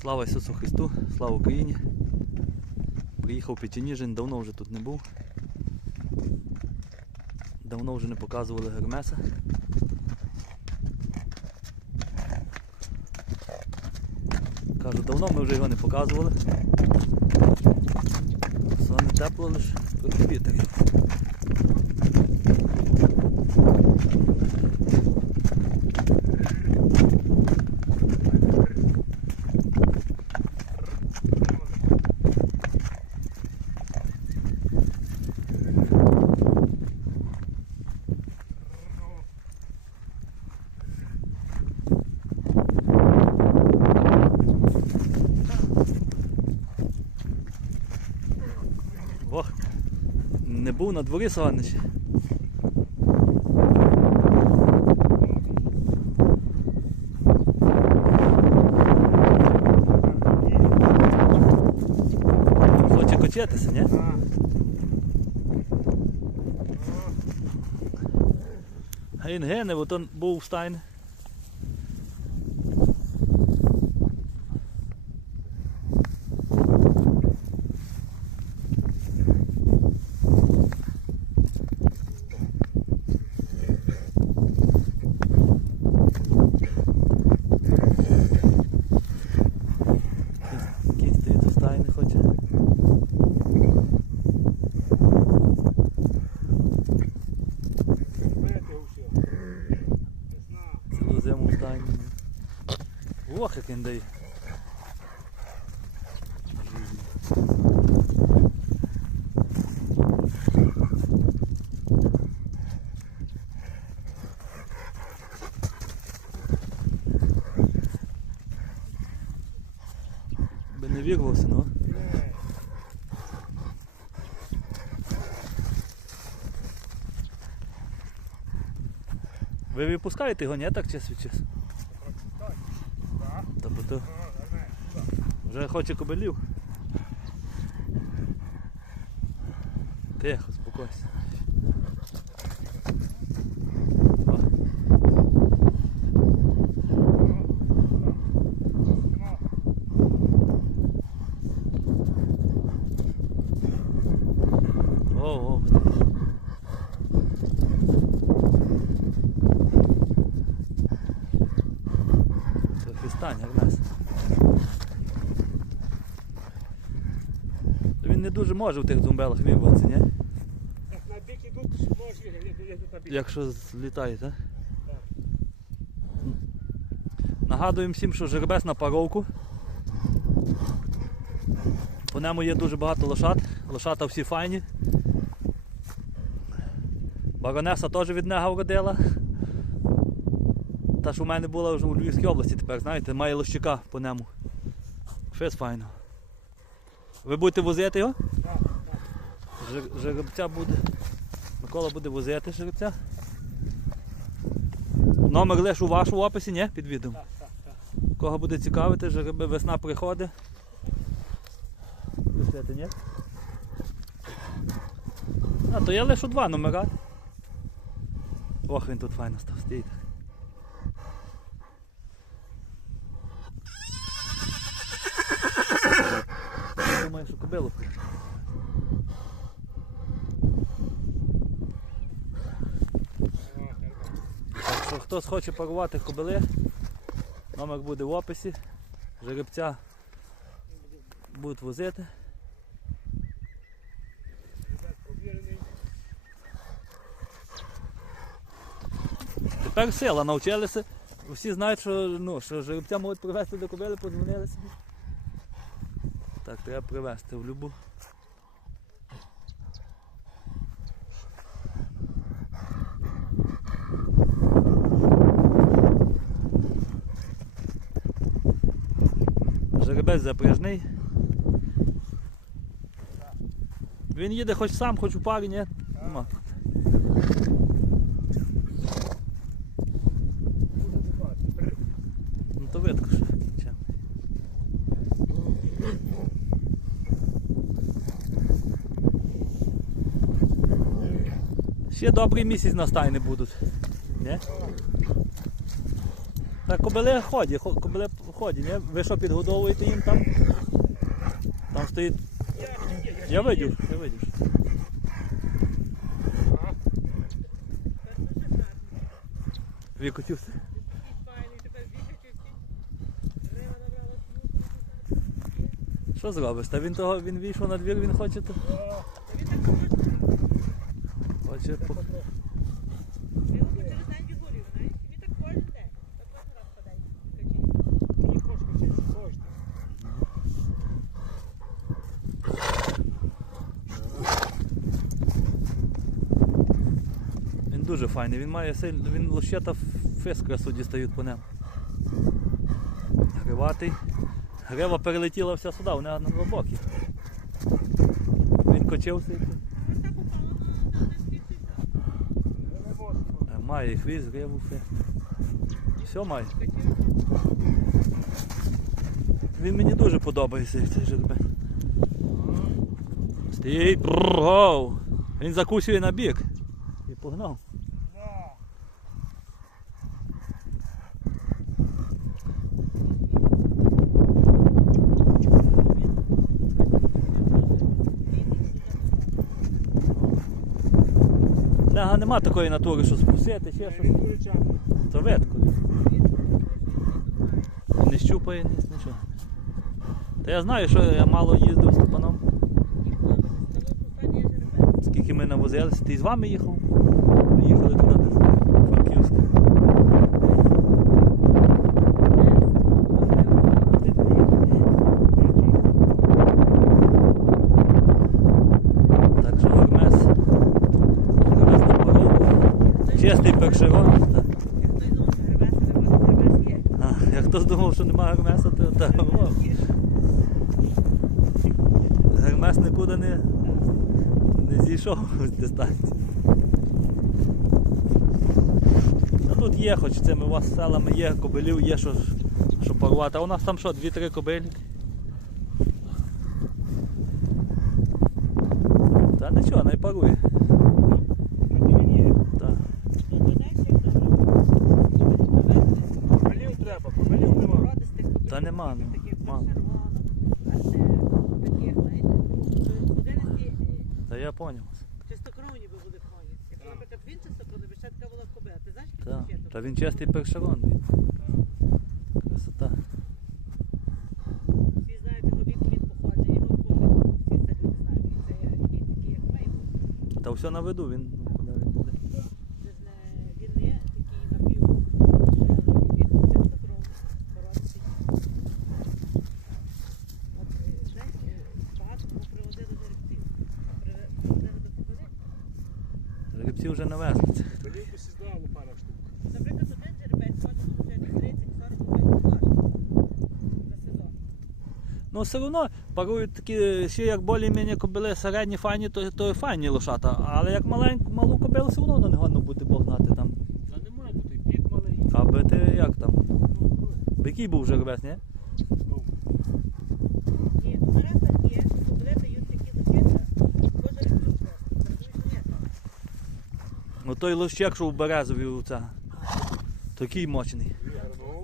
Слава Ісусу Христу, слава Україні. Приїхав Печеніжин, давно вже тут не був. Давно вже не показували Гермеса. Кажу, давно ми вже його не показували. Сон тепло лише трохи вітер. є. Ох, не був на дворі Санич. Хоче кочетися, ні? А він гине, бо був в стайні. Кінь стоїть у стайні хоче. Цілу зиму в стайні. Ох, як він дає. Не вірвався, ну. Ви випускаєте його, ні, так час від часу? Та бо то вже хоче кобилів. Тихо, спокойся. О. О, о, Трохи стань, Ернест. Він не дуже може в тих думбелах вірватися, ні? На бік ідуть, може, я на бік. Якщо злітає, так? Нагадуємо всім, що жеребець на паровку. По ньому є дуже багато лошад. Лошата всі файні. Баронеса теж від нього вродила. Та що в мене була вже у Львівській області тепер, знаєте, має лощика по ньому. Щось файно. Ви будете возити його? Так, Жер- Жеребця буде. Микола буде возити жеребця. Номер лише у вашому описі, ні? Під відео. так, так, так. Кого буде цікавити, жереби весна приходить. Пишете, ні? А, то я лише два номера. Ох, він тут файно став, стійте. Кобилу. Так що хтось хоче парувати кобили, номер буде в описі. Жеребця будуть возити. Тепер сила, навчилися. Всі знають, що, ну, що жеребця можуть привезти до кобили, подзвонили собі. Так, треба привезти в любу. Жеребець запряжний. Він їде хоч сам, хоч у парі, ні? Нема. Буде бачити. Ну то видко що. Чим. Ще добрий місяць на стайні будуть. Не? Так кобили ходять, кобили ходять, ні? Ви що підгодовуєте їм там? Там стоїть. Я видів, я видів. Вікотів. Що зробиш? Та він того він вийшов на двір, він хоче то. Чи кошти. Він дуже файний, він має сильно, він лощета фес красу дістають по ньому. Гриватий. Грива перелетіла вся сюди, вона на глибокі. Він кочився. і тут. Не можна. Е, Має і хвіст, гриву, все. Все має. Він мені дуже подобається цей жеребець. Стій, бррргов! Він закусює на бік. І погнав. Нема такої натури, що спустити, ще щось. То ветко. Не щупає, ні, нічого. Та я знаю, що я мало їздив з Степаном. Скільки ми навозилися, ти з вами їхав? Ми їхали туди десь в Франківськ. Так що Гермес. Гермес на порогу. Першерон. Так. А, як хтось думав, що немає Гермеса, то так. Гермес нікуди не, не зійшов з дистанції. А тут є, хоч цими у вас селами є, кобилів є, що, що порвати. А у нас там що, дві-три кобилі? Та нічого, не парує. А він є. Та. Полів треба, полів нема. Та нема, ну, мало. Та я поняв. Чистокровні би були коні. Якщо, наприклад, він чистокровний, ще така була кобила. Ти знаєш, Та. як це Та він чистий першерон. Він. Красота. Всі знають його вік, від походження, його кожен. Всі це люди знають. І це він такий, як має. Та все на виду, він він буде. Це ж не, він не такий напів. Він є чистокровний, хороший. От, е, знаєш, е, багато кого приводили жеребців. А при- приводили до кобили. Грибці вже навезли. Полів би сідало пара штук. Наприклад, один жеребець може служити 30-40 кобил сезон. Ну все одно парують такі, ще як болі-міні кобили середні файні, то, то файні лошата. Але як маленьку, малу кобилу, все одно не годно бути погнати там. Та немає, бо той під малий. Аби ти як там? Який був жеребець, ні? Ні, ну зараз так є, що кобили дають такі лошиця, по жеребцю просто. Розумієш, ні? Ну той лощек, що в березові оця. Такий мощний.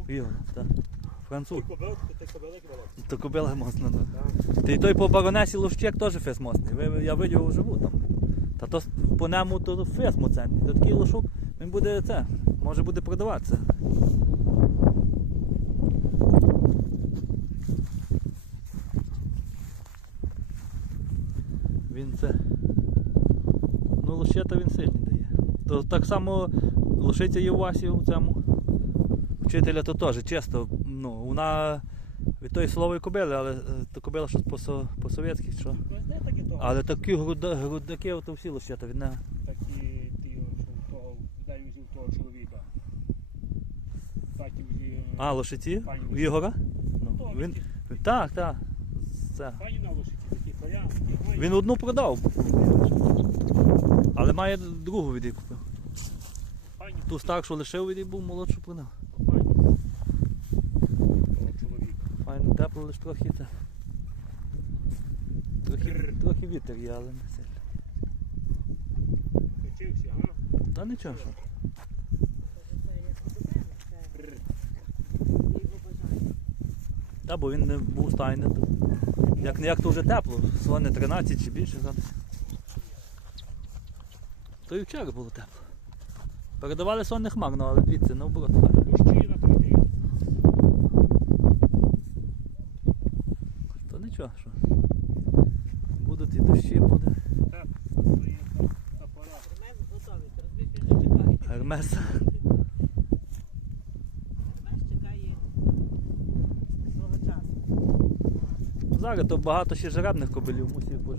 Вігор, так. Француз. ти. То кобила моцна. Ну. Та той по баронесі лущек теж фес моцний. Ви- Я видів живу там. Та то по ньому то фес моценний. То такий лошок, він буде це, може буде продаватися. Він це. Ну лощета він сильний дає. То так само лошиця є у Васі у цьому. Вчителя то теж чисто. Ну, вона від тої слової кобили, але е, то кобила щось по- по-совєтськи, що. Ну? Але такі груда- грудаки, то всі лощата від неї. Такі, ті, що в того, дай взяв того чоловіка. Такі взяв. А, лошиці? У. Ігора? Ну, він- він... Так, так. Це. Пані на лошиці, такі коля. Він одну продав. Але має другу від її купив. Пані, Ту старшу лишив її був, молодшу чоловіка. Файно тепло, лише трохи те. Трохи, трохи вітер є, але не сильно. Вчився, га? Та нічого. що. Та, бо він не був стайний. Як не як то вже тепло, сони 13 чи більше градусів. То і вчора було тепло. Передавали сонний хмар, ну але дивіться, наоборот. На той. То нічого, що. Будуть і дощі, буде. Так, апарат. Гермес готовий, розумієш, чекає. Гермес. Гермес чекає свого. Зараз то багато ще жеребних кобилів мусів та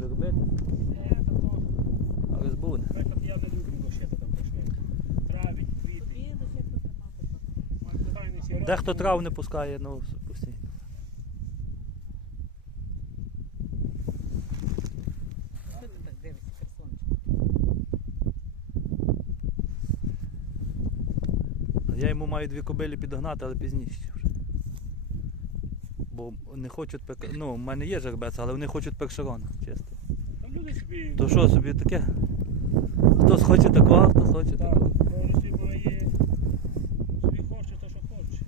то, але ж буде. Наприклад, я не люблю дощі там пошли. Травить, квіти. Тобі до себе тримати. Маю питання, ці Дехто трав не пускає, ну постійно. Я йому маю дві кобилі підогнати, але пізніше вже. Бо не хочуть пек... Ну, в мене є жеребець, але вони хочуть першерона, чисто. Люди собі. То що собі таке? Хтось хоче такого, хтось хоче Так, такого. кожен собі має. Собі хоче, то що хоче.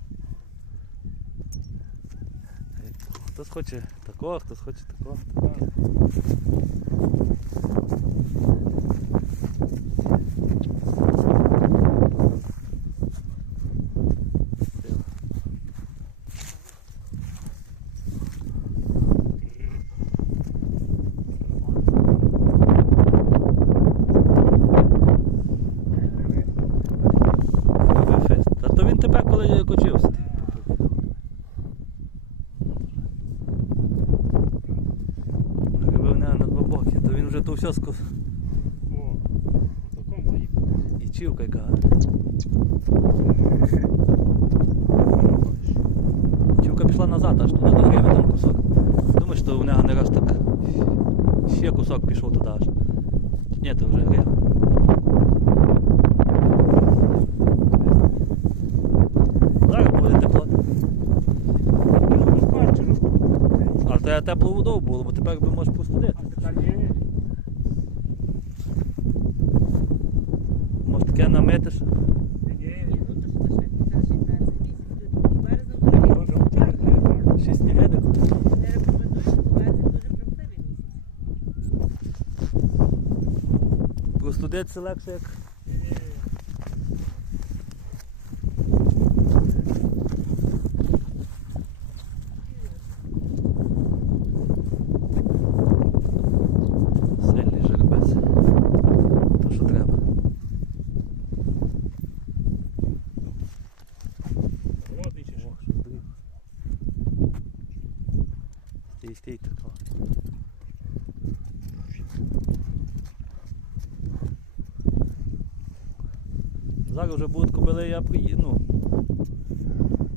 Хтось хоче такого, хтось хоче такого. Так. Фест. Та то він тепер, коли кочився. Робив не на два боки, вже все. О, по такому заїхав. і чівка яка. Чівка пішла назад, аж туди до гриви там кусок. Думаєш, що в нього не раз так ще кусок пішов туди аж. Ні, то вже грива. Зараз буде тепло. Я не бачу. А тепло водою було, бо тепер би можеш простудити. Простудитися легше, як Зараз вже будуть кобили, я приїду.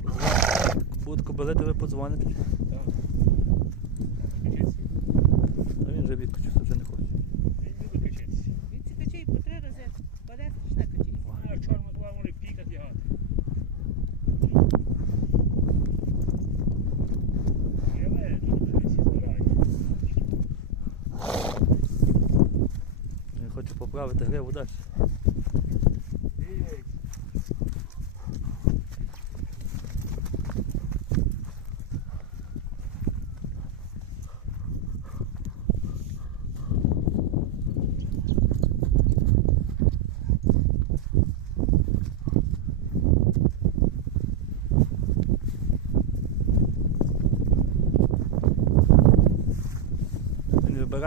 Ну, будуть кобили, то ви подзвоните. Так. А він вже відкочив, вже не хоче. Він любить качатися. Він ці качає по три рази. Впаде, страшне качає. А в чорному два може пікати гати. Гриве, дивись, збирає. Він хоче поправити гриву далі.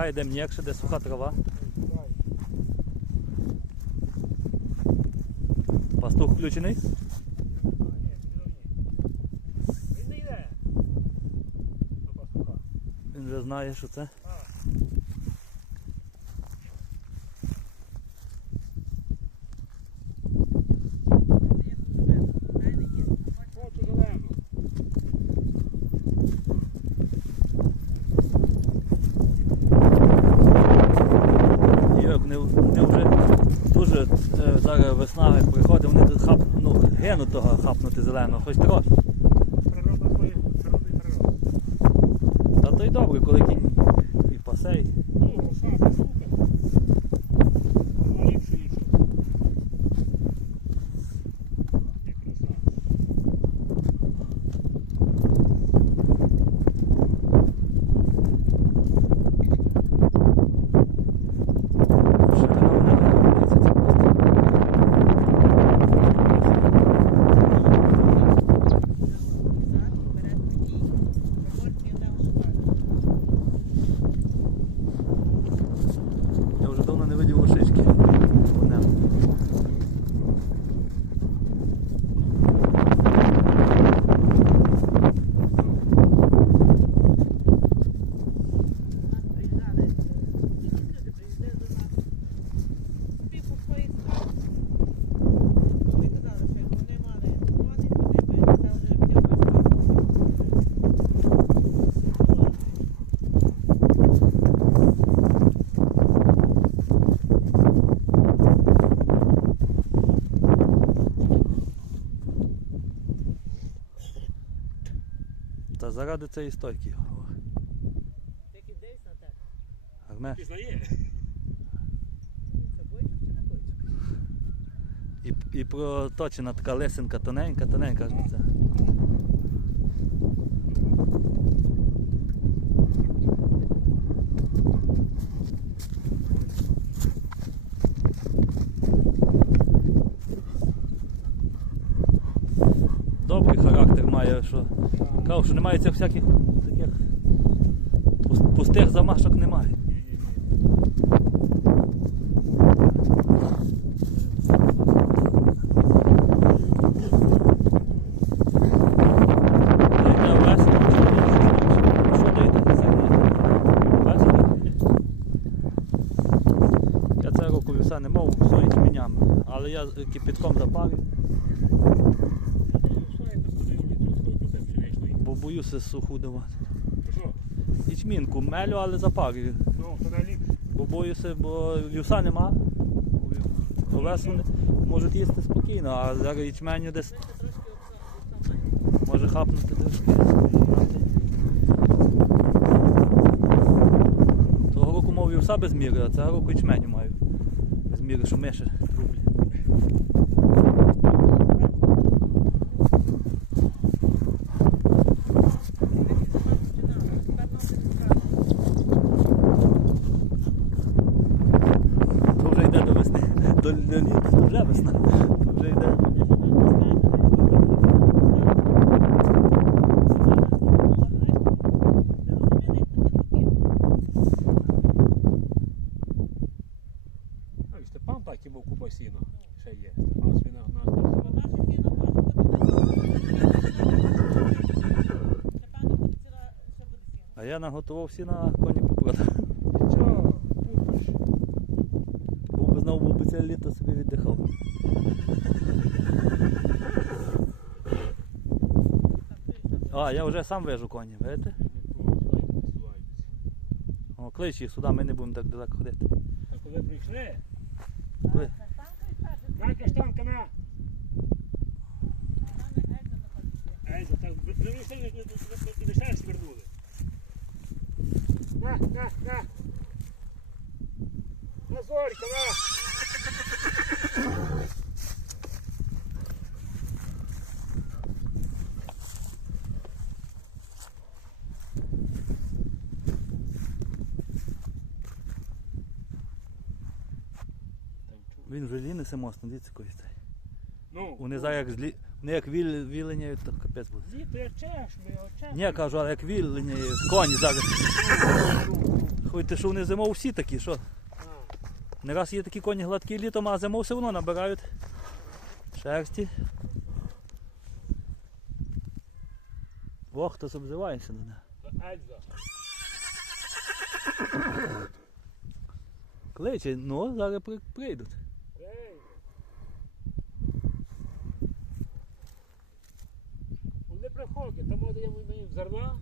Він вибирає, де м'якше, де суха трава. Пастух включений. Він йде. Вже знає, що Це я тут зробила. Правильно, є. хочу зелену. І як вони, вони вже дуже е, зараз весна як приходить, вони тут хап, ну, гинуть того хапнути зеленого, хоч трохи. Природа своє, природа і природа. Та то й добре, коли кінь і пасей. Ну, роса, це супер. Воно ліпше ліпше. Як роса. Та заради цієї стойки. Тільки дивись на. Гарме. Пізнає. Це бойчик чи не бойчик? І, і проточена така лесенка тоненька, тоненька. аж Це. Добрий характер має, що кажу, що немає всяких таких пустих замашок немає. Я це року вівса не мов своїх мінями, але я кипятком запарю, бо боюся суху давати. Що? Ячмінку мелю, але запарюю. Ну. Бо боюся, бо вівса нема. Овес вони можуть їсти спокійно, а зараз ячменю десь може хапнути трошки. Того року мав вівса без міри, а цього року ячменю маю. Без міри, що миші рублі. То вже йде до весни. До літа, то вже весна. То вже йде. Степан так і був купа сіна. Ще є. Степан свіна наш. А я наготував всі на коні попродав. Що? Купиш? Був би знову був би ціле літо собі віддихав. А, я вже сам вижу коні, видите? О, клич їх сюди, ми не будемо так далеко ходити. А коли прийшли, Коли? на каштанка на. Ельза, так, ви не- ще свернули. На, на, на. На зорька, на. Він вже ліниться мосно, дивіться когось. цей. Ну, Вони зараз як злі. Вони як віл, віленяють, то капець буде. Діти, я чеш, ми його чеш. Ні, кажу, але як віленяють, коні зараз. Хоч ти що вони зимов всі такі, що? Не раз є такі коні гладкі літом, а зимов все одно набирають шерсті. Ох, хтось обзивається на то Ельза. Кличе, ну, зараз прийдуть. Приходять, там от я мені зерна,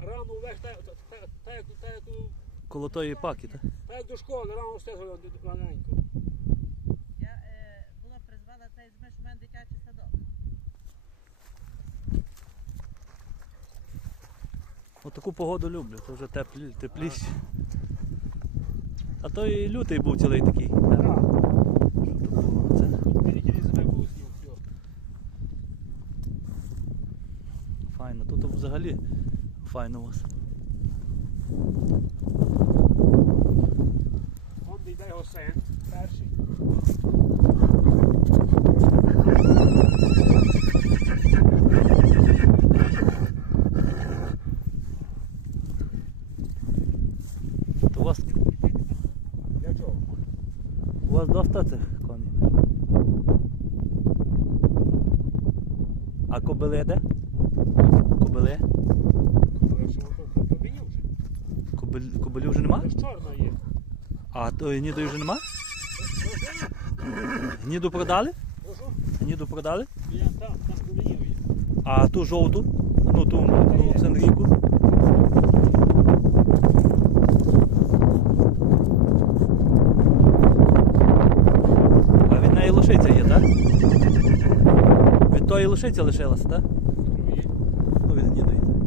рано ввечері, так та, та, та, як- у- Коло тої паки, так? та, як до школи, рано все раненько. Я е, була призвала цей що в мене дитячий садок. Отаку погоду люблю, то вже теплі, тепліше. А то і лютий був цілий такий. Так, Що то було? Це тут переділі зими було сніг, все. файно. Тут взагалі файно у вас. Де йде його перший. То у вас, Для чого? у вас доста цих коней. А кобили де? Кобили? Коли що то помінів вже. Кобиль, кобилів вже нема? Чорна є. А то гнідої вже нема? Гніду продали? Гніду продали? Я там, там помінів є. А ту жовту? Ну ту ну? А від неї лошиця є, так? Від тої лошиця лишилася, так? Є. Ну, від гнідої. Ну,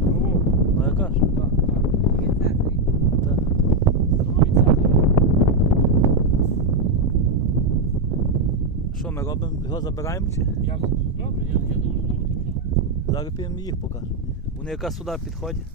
ми робимо? Його забираємо чи? Як? Добре, я, я думаю, що. Зараз підемо їх покажемо. Вони якраз сюди підходять.